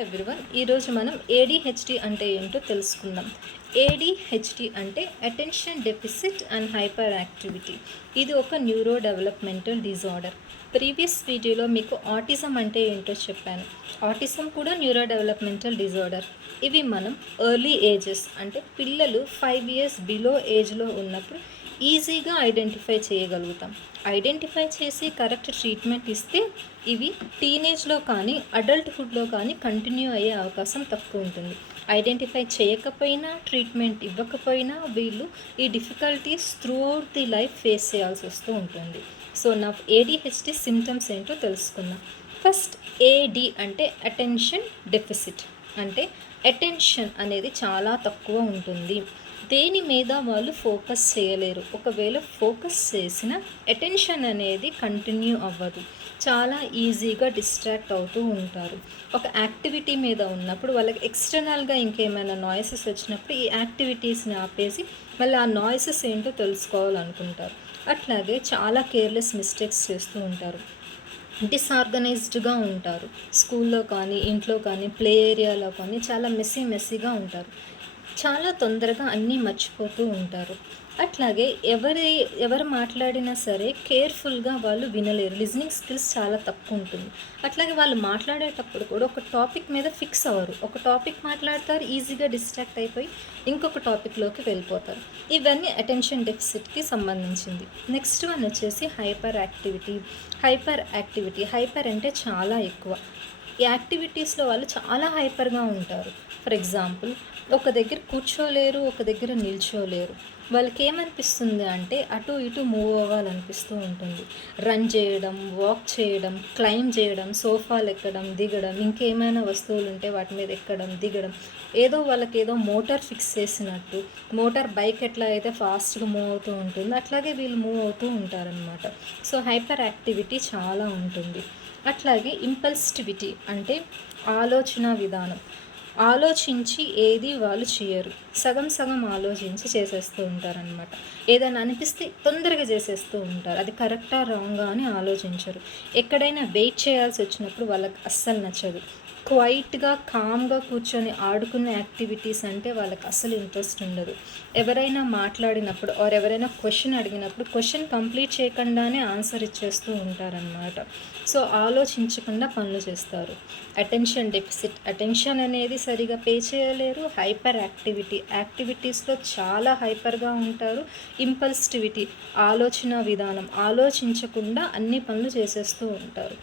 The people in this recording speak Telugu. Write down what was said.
ఎవ్రీవన్, ఈరోజు మనం ఏడిహెచ్డి అంటే ఏంటో తెలుసుకుందాం. ఏడిహెచ్డి అంటే attention deficit and hyper activity. ఇది ఒక న్యూరో డెవలప్మెంటల్ డిజార్డర్. ప్రీవియస్ వీడియోలో మీకు ఆటిజం అంటే ఏంటో చెప్పాను. ఆటిజం కూడా న్యూరో డెవలప్మెంటల్ డిజార్డర్. ఇవి మనం ఎర్లీ ఏజెస్ అంటే పిల్లలు 5 years బిలో ఏజ్లో ఉన్నప్పుడు ఈజీగా ఐడెంటిఫై చేయగలుగుతాం. ఐడెంటిఫై చేసి కరెక్ట్ ట్రీట్మెంట్ ఇస్తే ఇవి టీనేజ్లో కానీ అడల్ట్హుడ్లో కానీ కంటిన్యూ అయ్యే అవకాశం తక్కువ ఉంటుంది. ఐడెంటిఫై చేయకపోయినా, ట్రీట్మెంట్ ఇవ్వకపోయినా వీళ్ళు ఈ difficulties through out the life face చేయాల్సి వస్తూ ఉంటుంది. సో నా ఏడిహెచ్డి సిమ్టమ్స్ ఏంటో తెలుసుకుందాం. ఫస్ట్, ఏడి అంటే అటెన్షన్ డెఫిసిట్. అంటే అటెన్షన్ అనేది చాలా తక్కువ ఉంటుంది. దేని మీద వాళ్ళు ఫోకస్ చేయలేరు. ఒకవేళ ఫోకస్ చేసిన అటెన్షన్ అనేది కంటిన్యూ అవ్వదు. చాలా ఈజీగా డిస్ట్రాక్ట్ అవుతూ ఉంటారు. ఒక యాక్టివిటీ మీద ఉన్నప్పుడు వాళ్ళకి ఎక్స్టర్నల్గా ఇంకేమైనా నాయిసెస్ వచ్చినప్పుడు ఈ యాక్టివిటీస్ని ఆపేసి మళ్ళీ ఆ నాయిసెస్ ఏంటో తెలుసుకోవాలనుకుంటారు. అట్లాగే చాలా కేర్లెస్ మిస్టేక్స్ చేస్తూ ఉంటారు. డిసార్గనైజ్డ్గా ఉంటారు. స్కూల్లో కానీ, ఇంట్లో కానీ, ప్లే ఏరియాలో కానీ చాలా మెస్సీగా ఉంటారు. చాలా తొందరగా అన్నీ మర్చిపోతూ ఉంటారు. అట్లాగే ఎవరు మాట్లాడినా సరే కేర్ఫుల్గా వాళ్ళు వినలేరు. లిజనింగ్ స్కిల్స్ చాలా తక్కువ ఉంటుంది. అట్లాగే వాళ్ళు మాట్లాడేటప్పుడు కూడా ఒక టాపిక్ మీద ఫిక్స్ అవ్వరు. ఒక టాపిక్ మాట్లాడతారు, ఈజీగా డిస్ట్రాక్ట్ అయిపోయి ఇంకొక టాపిక్లోకి వెళ్ళిపోతారు. ఇవన్నీ అటెన్షన్ డెఫిసిట్కి సంబంధించింది. నెక్స్ట్ వన్ వచ్చేసి హైపర్ యాక్టివిటీ. హైపర్ అంటే చాలా ఎక్కువ. ఈ యాక్టివిటీస్లో వాళ్ళు చాలా హైపర్గా ఉంటారు. ఫర్ ఎగ్జాంపుల్, ఒక దగ్గర కూర్చోలేరు, ఒక దగ్గర నిల్చోలేరు. వాళ్ళకి ఏమనిపిస్తుంది అంటే అటు ఇటు మూవ్ అవ్వాలనిపిస్తూ ఉంటుంది. రన్ చేయడం, వాక్ చేయడం, క్లైమ్ చేయడం, సోఫాలు ఎక్కడం, దిగడం, ఇంకేమైనా వస్తువులు ఉంటే వాటి మీద ఎక్కడం, దిగడం, వాళ్ళకి ఏదో మోటార్ ఫిక్స్ చేసినట్టు. మోటార్ బైక్ ఎట్లా అయితే ఫాస్ట్గా మూవ్ అవుతూ ఉంటుంది, అట్లాగే వీళ్ళు మూవ్ అవుతూ ఉంటారనమాట. సో హైపర్ యాక్టివిటీ చాలా ఉంటుంది. అట్లాగే ఇంపల్సివిటీ అంటే ఆలోచన విధానం. ఆలోచించి ఏది వాళ్ళు చేయరు. సగం ఆలోచించి చేసేస్తూ ఉంటారనమాట. ఏదైనా అనిపిస్తే తొందరగా చేసేస్తూ ఉంటారు. అది కరెక్టా రాంగా అని ఆలోచించరు. ఎక్కడైనా వెయిట్ చేయాల్సి వచ్చినప్పుడు వాళ్ళకి అస్సలు నచ్చదు. క్వైట్గా కామ్గా కూర్చొని ఆడుకునే యాక్టివిటీస్ అంటే వాళ్ళకి అసలు ఇంట్రెస్ట్ ఉండదు. ఎవరైనా మాట్లాడినప్పుడు ఎవరైనా క్వశ్చన్ అడిగినప్పుడు క్వశ్చన్ కంప్లీట్ చేయకుండానే ఆన్సర్ ఇచ్చేస్తూ ఉంటారనమాట. సో ఆలోచించకుండా పనులు చేస్తారు. అటెన్షన్ డెఫిసిట్, అటెన్షన్ అనేది సరిగా పే చేయలేరు. హైపర్ యాక్టివిటీస్లో చాలా హైపర్గా ఉంటారు. ఇంపల్సివిటీ, ఆలోచన విధానం, ఆలోచించకుండా అన్ని పనులు చేసేస్తూ ఉంటారు.